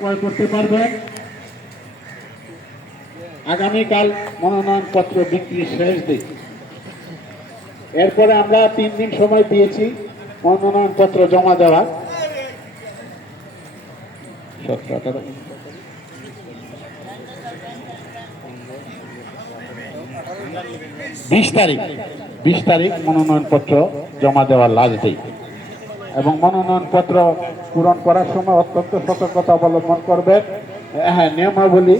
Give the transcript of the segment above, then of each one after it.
করতে পারবেন আগামীকাল মনোনয়নপত্র বিক্রি শেষ দিন। এরপরে আমরা তিন দিন সময় দিয়েছি মনোনয়নপত্র জমা দেওয়ার। বিশ তারিখ বিশ তারিখ মনোনয়নপত্র জমা দেওয়ার লাস্ট ডেট এবং মনোনয়নপত্র পূরণ করার সময় অত্যন্ত সতর্কতা অবলম্বন করবেন হ্যাঁ নিয়মাবলী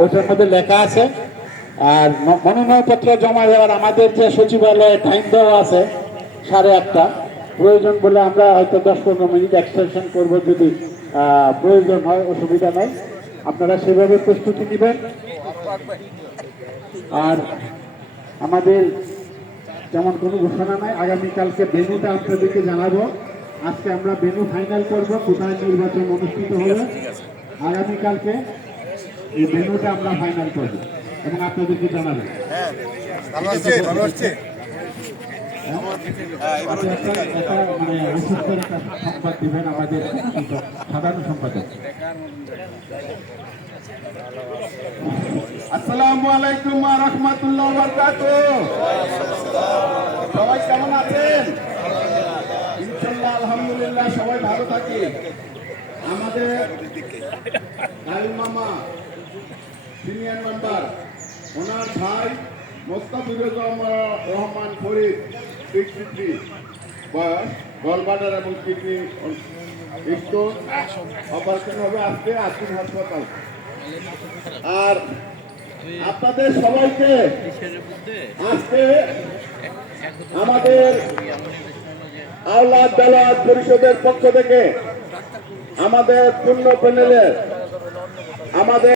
ওইটার মধ্যে লেখা আছে। আর মনোনয়নপত্র জমা দেওয়ার আমাদের যে সচিবালয়ে টাইম দেওয়া আছে, সাড়ে আটটা, প্রয়োজন বলে আমরা হয়তো দশ পনেরো মিনিট এক্সটেনশন করব যদি প্রয়োজন হয়, অসুবিধা নাই। আপনারা সেভাবে প্রস্তুতি নেবেন। আর আমাদের তেমন কোনো ঘোষণা নাই আগামীকালকে বেনুটা আপনাদেরকে জানাব। আজকে আমরা বেনু ফাইনাল করব কোথায় নির্বাচন অনুষ্ঠিত হবে। আগামীকালকে এই বেনুটা আমরা ফাইনাল করব। এবং আপনাদেরকে জানাব। একটা একটা মানে সংবাদ দিবেন আমাদের সাধারণ সম্পাদক। আসসালামু আলাইকুম ওয়া রাহমাতুল্লাহ ওয়া বারাকাতুহু। সবাই কেমন আছেন? ইনশাআল্লাহ, আলহামদুলিল্লাহ, সবাই ভালো থাকি। আমাদের কালিম মামা, সিনিয়র মেম্বার, ওনার ভাই মোস্তাফিজুর রহমান ফরিদ থ্রি বয়স গলবাটার এবং কিডনি স্টোন, অপারেশন হবে আজকে আসুন হাসপাতাল। আর আপনাদের সবাইকে আজকে আমাদের আওলাদ দালাত পরিষদের পক্ষ থেকে আমাদের পূর্ণ প্যানেলের আমাদের